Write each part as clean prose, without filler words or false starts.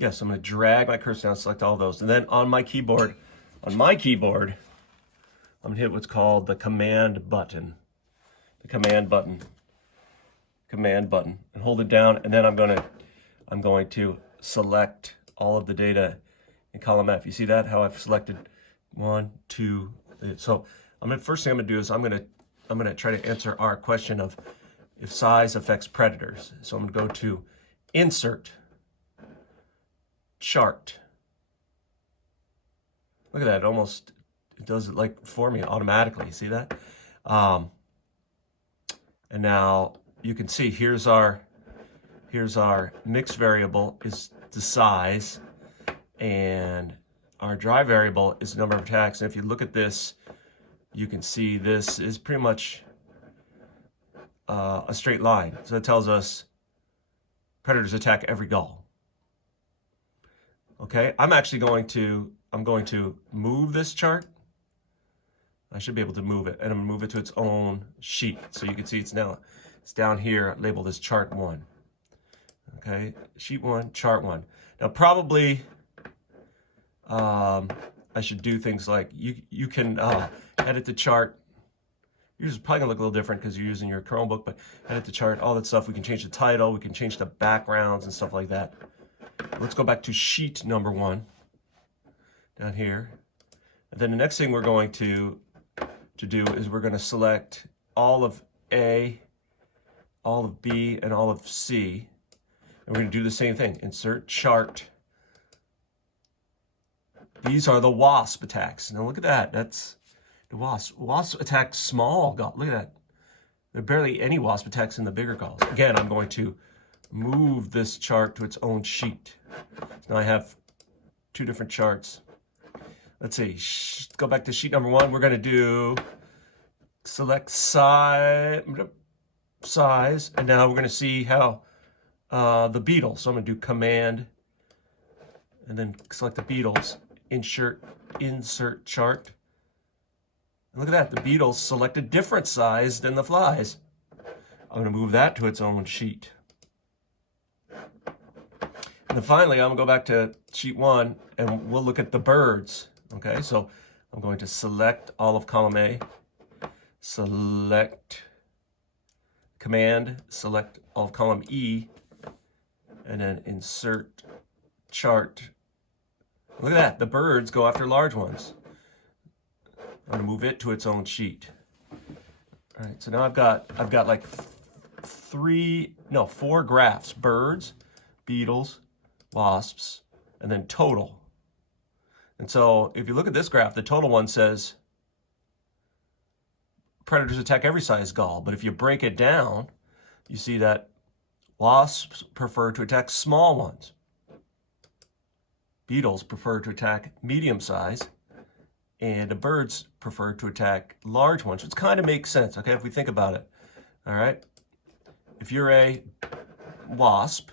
Yes, I'm going to drag my cursor down, select all those. And then on my keyboard, I'm going to hit what's called the command button. The command button. And hold it down, and then I'm going to select all of the data in column F. You see that? How I've selected 1, 2. So first thing I'm going to do is I'm going to try to answer our question of if size affects predators. So I'm going to go to Insert, Chart. Look at that. It does it like for me automatically. You see that? And now you can see here's our mixed variable is the size, and our dry variable is the number of attacks. And if you look at this, you can see this is pretty much a straight line. So that tells us predators attack every gall. Okay, I'm going to move this chart. I should be able to move it, and I'm going to move it to its own sheet. So you can see it's down here labeled as chart 1. Okay, sheet 1, chart 1. Now probably I should do things like you can edit the chart. Yours is probably gonna look a little different because you're using your Chromebook, but edit the chart, all that stuff. We can change the title, we can change the backgrounds and stuff like that. Let's go back to sheet number 1 down here. And then the next thing we're going to do is we're going to select all of A, all of B, and all of C. And we're going to do the same thing. Insert chart. These are the wasp attacks. Now look at that. That's the wasp. Wasp attack small galls. Look at that. There are barely any wasp attacks in the bigger galls. Again, I'm going to move this chart to its own sheet. So now I have 2 different charts. Let's see. Go back to sheet number 1. We're going to do select size, and now we're going to see how the beetles. So I'm going to do command, and then select the beetles. Insert chart. And look at that. The beetles select a different size than the flies. I'm going to move that to its own sheet. And then finally, I'm going to go back to sheet 1, and we'll look at the birds. Okay, so I'm going to select all of column A, select command, select all of column E, and then insert chart. Look at that, the birds go after large ones. I'm going to move it to its own sheet. All right, so now I've got like 4 graphs: birds, beetles, wasps, and then total. And so if you look at this graph, the total one says predators attack every size gall. But if you break it down, you see that wasps prefer to attack small ones. Beetles prefer to attack medium size. And the birds prefer to attack large ones, which kind of makes sense, okay, if we think about it. All right? If you're a wasp,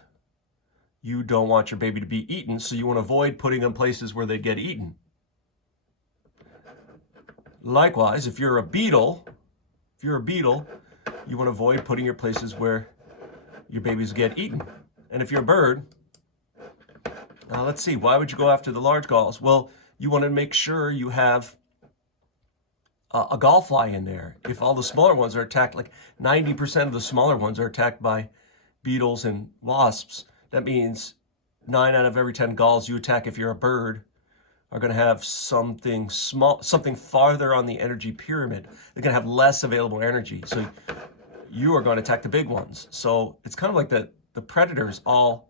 you don't want your baby to be eaten, so you want to avoid putting them places where they get eaten. Likewise, if you're a beetle, you want to avoid putting your places where your babies get eaten. And if you're a bird, let's see, why would you go after the large galls? Well, you want to make sure you have a gall fly in there. If all the smaller ones are attacked, like 90% of the smaller ones are attacked by beetles and wasps, that means 9 out of every 10 galls you attack if you're a bird are going to have something small, something farther on the energy pyramid. They're going to have less available energy. So you are going to attack the big ones. So it's kind of like the predators all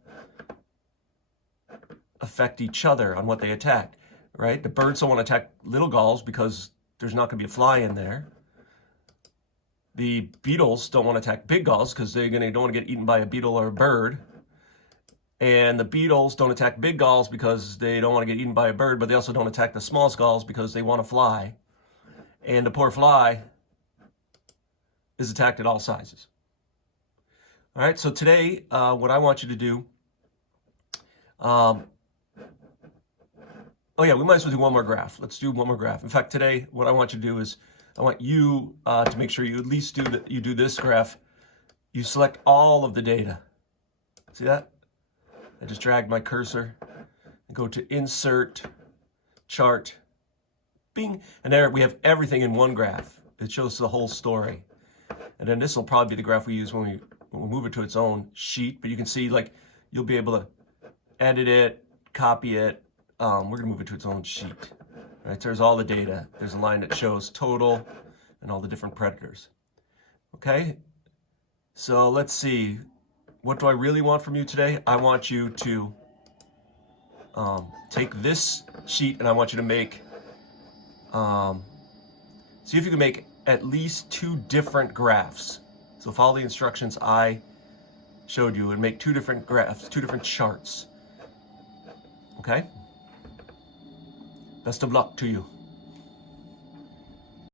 affect each other on what they attack, right? The birds don't want to attack little galls because there's not going to be a fly in there. The beetles don't want to attack big galls because they don't want to get eaten by a beetle or a bird. And the beetles don't attack big galls because they don't want to get eaten by a bird, but they also don't attack the smallest galls because they want to fly. And the poor fly is attacked at all sizes. All right, so today, what I want you to do, oh yeah, we might as well do one more graph. Let's do one more graph. In fact, today, what I want you to do is, I want you to make sure you at least do this graph. You select all of the data. See that? I just dragged my cursor go to Insert, Chart, bing, and there we have everything in one graph. It shows the whole story. And then this will probably be the graph we use when we move it to its own sheet. But you can see, like, you'll be able to edit it, copy it. We're going to move it to its own sheet. Right, so there's all the data. There's a line that shows total and all the different predators. Okay, so let's see. What do I really want from you today? I want you to take this sheet and I want you to make, see if you can make at least 2 different graphs. So follow the instructions I showed you and make 2 different graphs, 2 different charts. Okay? Best of luck to you.